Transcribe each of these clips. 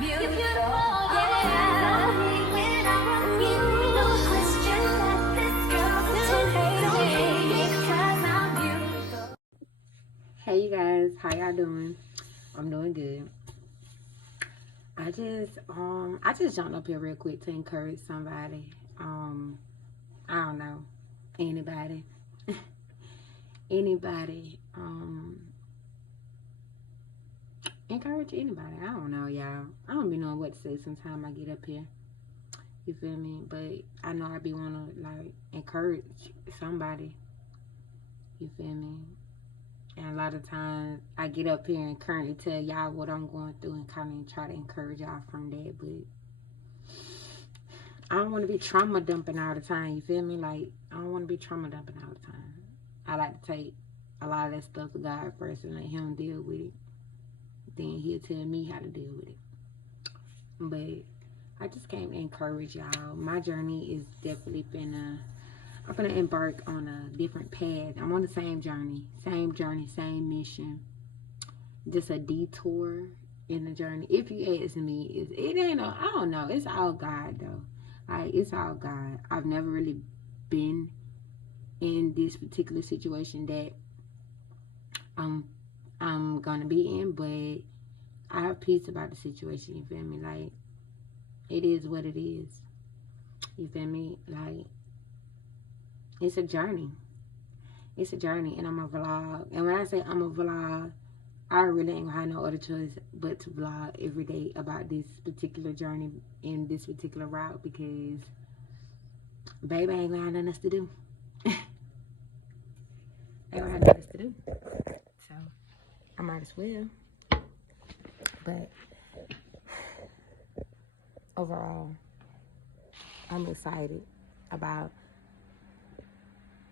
Hey you guys, how y'all doing? I'm doing good. I just jumped up here real quick to encourage somebody. I don't know, anybody, anybody. Encourage anybody. I don't know, y'all. I don't be knowing what to say sometimes I get up here. You feel me? But I know I be wanna like encourage somebody. You feel me? And a lot of times I get up here and currently tell y'all what I'm going through and kind of try to encourage y'all from that. But I don't want to be trauma dumping all the time. You feel me? Like, I don't want to be trauma dumping all the time. I like to take a lot of that stuff to God first and let Him deal with it. Then He'll tell me how to deal with it. But I just came to encourage y'all. My journey is definitely I'm gonna embark on a different path. I'm on the same journey, same mission. Just a detour in the journey. If you ask me, it ain't I don't know. It's all God though. Like, it's all God. I've never really been in this particular situation that I'm gonna be in, but I have peace about the situation. You feel me? Like, it is what it is. You feel me? Like, it's a journey. It's a journey, and I'm a vlog. And when I say I'm a vlog, I really ain't gonna have no other choice but to vlog every day about this particular journey in this particular route, because baby ain't gonna have nothing else to do. Ain't gonna have nothing else to do. So I might as well. But overall, I'm excited about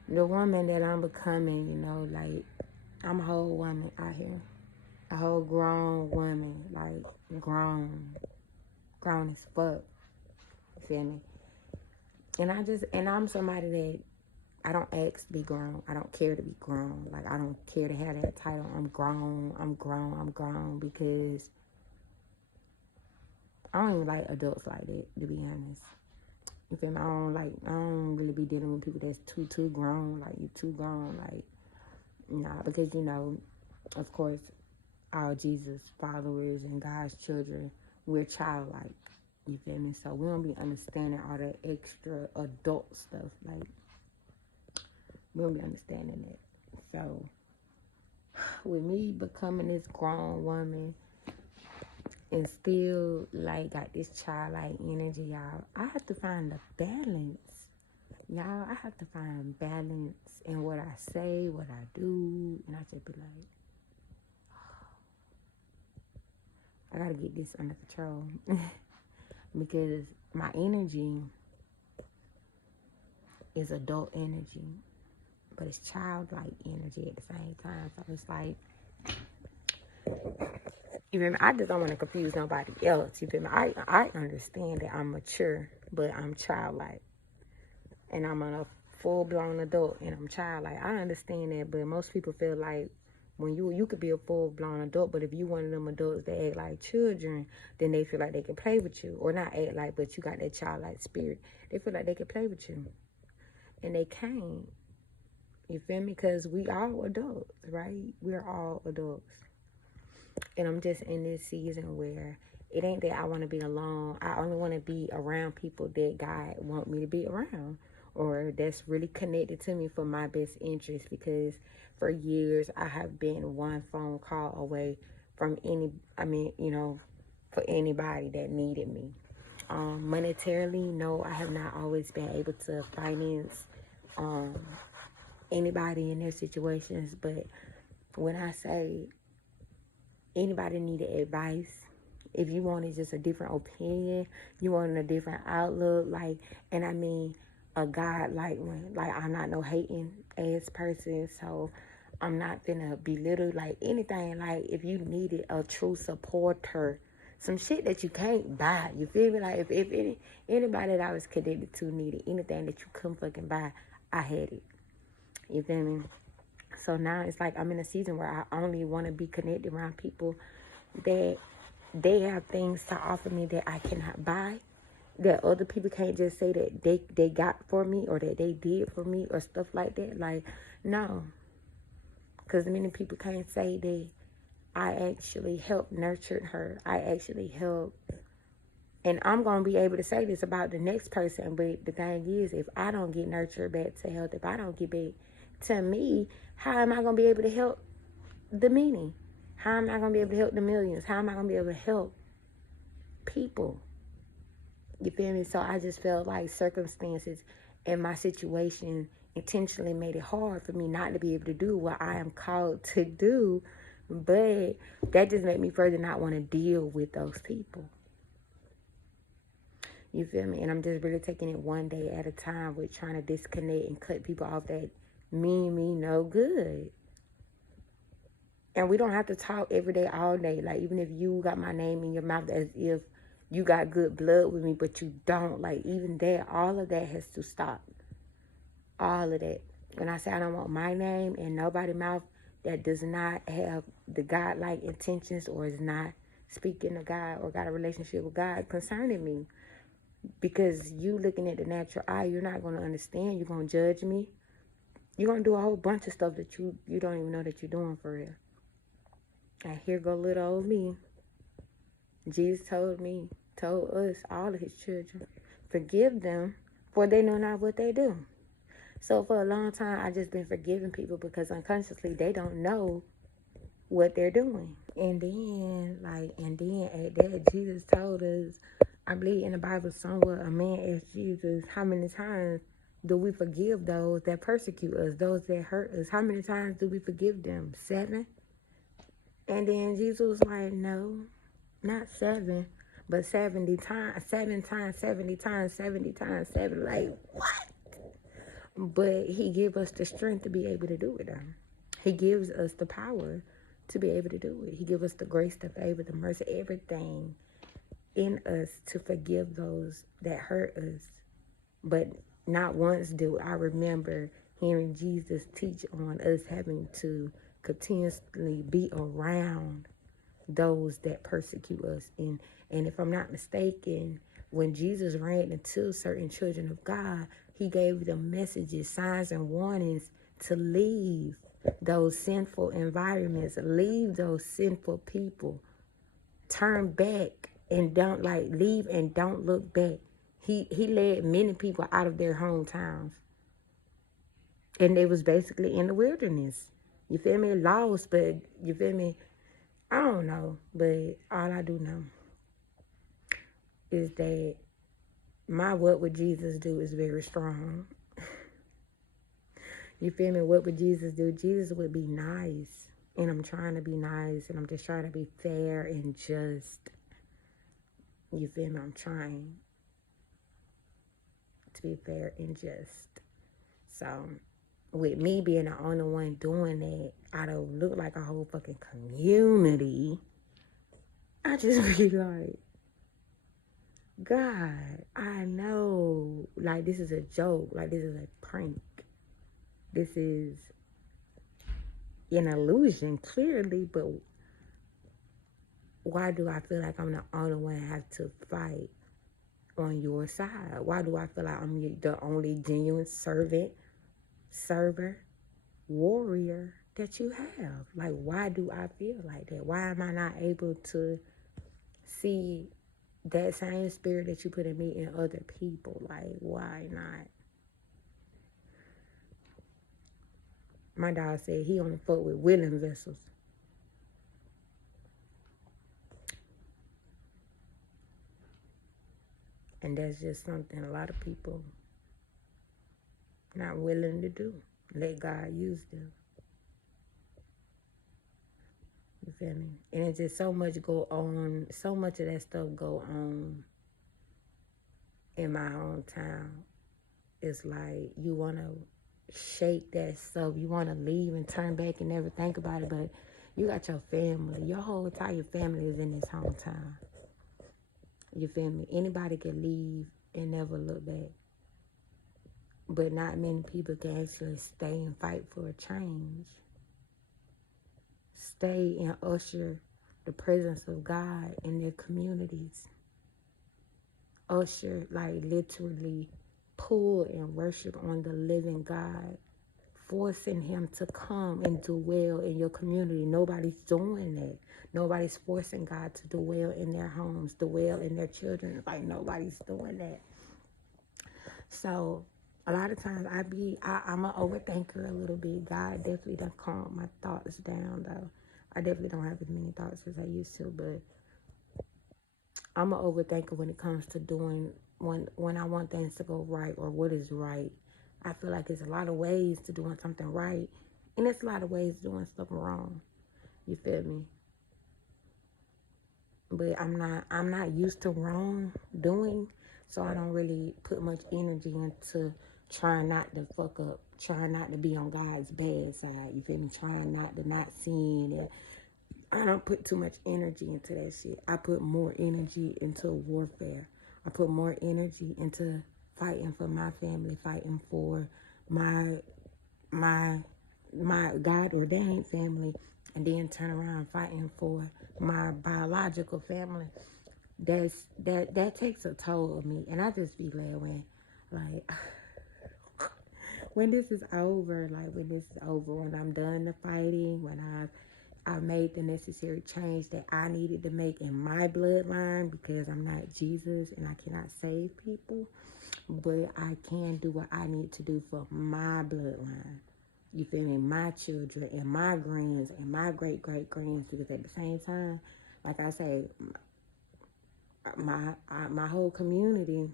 the woman that I'm becoming. You know, like, I'm a whole woman out here. A whole grown woman. Like, grown as fuck. You feel me? And I'm somebody that I don't ask to be grown. I don't care to be grown. Like, I don't care to have that title. I'm grown because I don't even like adults like that, to be honest. You feel me? I don't really be dealing with people that's too grown. Like, you too grown. Like, nah, because, you know, of course, all Jesus followers and God's children, we're childlike. You feel me? So we don't be understanding all the extra adult stuff. Like, we don't be understanding it. So with me becoming this grown woman and still, like, got this childlike energy, y'all, I have to find the balance. Y'all, I have to find balance in what I say, what I do, and I just be like, I gotta get this under control. Because my energy is adult energy, but it's childlike energy at the same time. So it's like, you feel me? I just don't want to confuse nobody else. You feel me? I understand that I'm mature, but I'm childlike. And I'm a full-blown adult, and I'm childlike. I understand that, but most people feel like when you could be a full-blown adult, but if you one of them adults that act like children, then they feel like they can play with you. Or not act like, but you got that childlike spirit. They feel like they can play with you. And they can't. You feel me? Because we all adults, right? We're all adults. And I'm just in this season where it ain't that I want to be alone. I only want to be around people that God want me to be around, or that's really connected to me for my best interest. Because for years I have been one phone call away from for anybody that needed me. Monetarily, no, I have not always been able to finance anybody in their situations. But when I say anybody needed advice, if you wanted just a different opinion, you wanted a different outlook, like, and I mean a God-like one. Like, I'm not no hating ass person, so I'm not gonna belittle, like, anything. Like, if you needed a true supporter, some shit that you can't buy, you feel me? Like, if anybody that I was connected to needed anything that you couldn't fucking buy, I had it. You feel me? So now it's like I'm in a season where I only want to be connected around people that they have things to offer me that I cannot buy, that other people can't just say that they got for me or that they did for me or stuff like that. Like, no. Because many people can't say that I actually helped nurture her. I actually helped. And I'm going to be able to say this about the next person. But the thing is, if I don't get nurtured back to health, if I don't get back to me, how am I going to be able to help the many? How am I going to be able to help the millions? How am I going to be able to help people? You feel me? So I just felt like circumstances and my situation intentionally made it hard for me not to be able to do what I am called to do. But that just made me further not want to deal with those people. You feel me? And I'm just really taking it one day at a time with trying to disconnect and cut people off that mean me no good. And we don't have to talk every day, all day. Like, even if you got my name in your mouth as if you got good blood with me, but you don't. Like, even that, all of that has to stop. All of that. When I say I don't want my name in nobody's mouth that does not have the God-like intentions or is not speaking to God or got a relationship with God concerning me. Because you looking at the natural eye, you're not going to understand. You're going to judge me. You're going to do a whole bunch of stuff that you don't even know that you're doing for real. And here go little old me. Jesus told us, all of his children, forgive them, for they know not what they do. So for a long time, I just been forgiving people because unconsciously they don't know what they're doing. And then at that, Jesus told us, I believe in the Bible somewhere, a man asked Jesus, how many times do we forgive those that persecute us, those that hurt us? How many times do we forgive them? 7? And then Jesus was like, no, not 7, but 70 times, 7 times, 70 times, 70 times 7. Like, what? But he gives us the strength to be able to do it, though. He gives us the power to be able to do it. He gives us the grace, the favor, the mercy, everything in us to forgive those that hurt us. But not once do I remember hearing Jesus teach on us having to continuously be around those that persecute us. And if I'm not mistaken, when Jesus ran into certain children of God, he gave them messages, signs, and warnings to leave those sinful environments, leave those sinful people, turn back and don't leave and don't look back. He led many people out of their hometowns. And they was basically in the wilderness. You feel me? Lost, but you feel me? I don't know, but all I do know is that my what would Jesus do is very strong. You feel me? What would Jesus do? Jesus would be nice. And I'm trying to be nice. And I'm just trying to be fair and just. You feel me? I'm trying to be fair and just. So, with me being the only one doing that, I don't look like a whole fucking community. I just be like, God, I know. Like, this is a joke. Like, this is a prank. This is an illusion, clearly, but why do I feel like I'm the only one that have to fight on your side? Why do I feel like I'm the only genuine server, warrior that you have? Like, why do I feel like that? Why am I not able to see that same spirit that you put in me in other people? Like, why not? My dog said he on the foot with willing vessels. And that's just something a lot of people not willing to do. Let God use them. You feel me? And it's just so much go on, so much of that stuff go on in my hometown. It's like you want to shake that stuff. You want to leave and turn back and never think about it. But you got your family. Your whole entire family is in this hometown. You feel me? Anybody can leave and never look back. But not many people can actually stay and fight for a change. Stay and usher the presence of God in their communities. Usher, like literally pull and worship on the living God, forcing him to come and dwell in your community. Nobody's doing that. Nobody's forcing God to dwell in their homes, dwell in their children. Like, nobody's doing that. So a lot of times I'm an overthinker a little bit. God definitely done calm my thoughts down though. I definitely don't have as many thoughts as I used to, but I'm an overthinker when it comes to doing, when I want things to go right or what is right. I feel like there's a lot of ways to doing something right, and there's a lot of ways doing something wrong. You feel me? But I'm not used to wrong doing, so I don't really put much energy into trying not to fuck up, trying not to be on God's bad side. You feel me? Trying not to not sin. And I don't put too much energy into that shit. I put more energy into warfare. I put more energy into fighting for my family, fighting for my God ordained family, and then turn around fighting for my biological family. That takes a toll of me, and I just be glad when, like, when this is over, when I'm done the fighting, when I've made the necessary change that I needed to make in my bloodline, because I'm not Jesus and I cannot save people, but I can do what I need to do for my bloodline. You feel me? My children and my grands and my great-great-grands, because at the same time, like I say, my whole community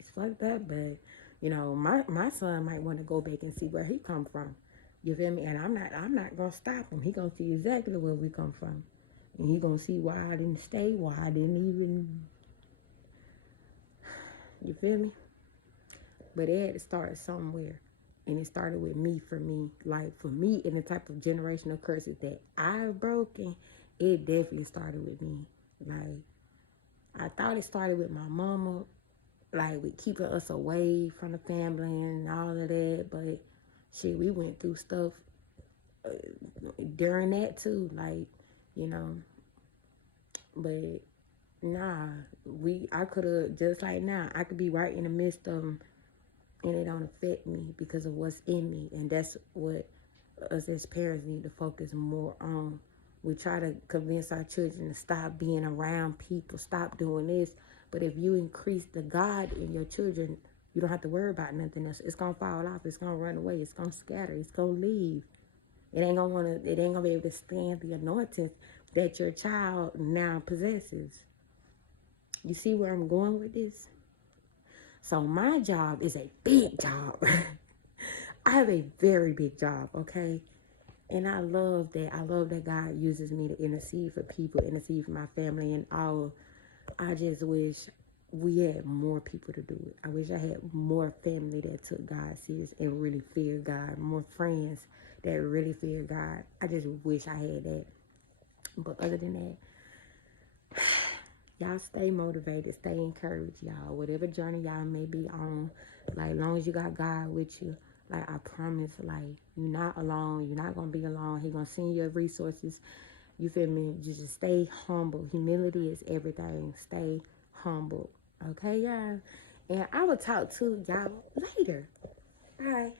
is fucked up, but you know, my son might want to go back and see where he come from. You feel me? And I'm not gonna stop him. He gonna see exactly where we come from, and he gonna see why I didn't stay, why I didn't even. You feel me? But it had to start somewhere. And it started with me, for me. Like, for me, and the type of generational curses that I've broken, it definitely started with me. Like, I thought it started with my mama, like, with keeping us away from the family and all of that. But, shit, we went through stuff during that, too. Like, you know. But, nah, I could have, just like now, I could be right in the midst of them, and it don't affect me because of what's in me. And that's what us as parents need to focus more on. We try to convince our children to stop being around people, stop doing this. But if you increase the God in your children, you don't have to worry about nothing else. It's gonna fall off. It's gonna run away. It's gonna scatter. It's gonna leave. It ain't gonna be able to stand the anointing that your child now possesses. You see where I'm going with this? So my job is a big job. I have a very big job, okay? And I love that. I love that God uses me to intercede for people, intercede for my family and all. I just wish we had more people to do it. I wish I had more family that took God serious and really feared God. More friends that really fear God. I just wish I had that. But other than that, y'all stay motivated, stay encouraged, y'all. Whatever journey y'all may be on, like, as long as you got God with you, like, I promise, like, you're not alone. You're not going to be alone. He's going to send you resources. You feel me? Just stay humble. Humility is everything. Stay humble. Okay, y'all? And I will talk to y'all later. Bye.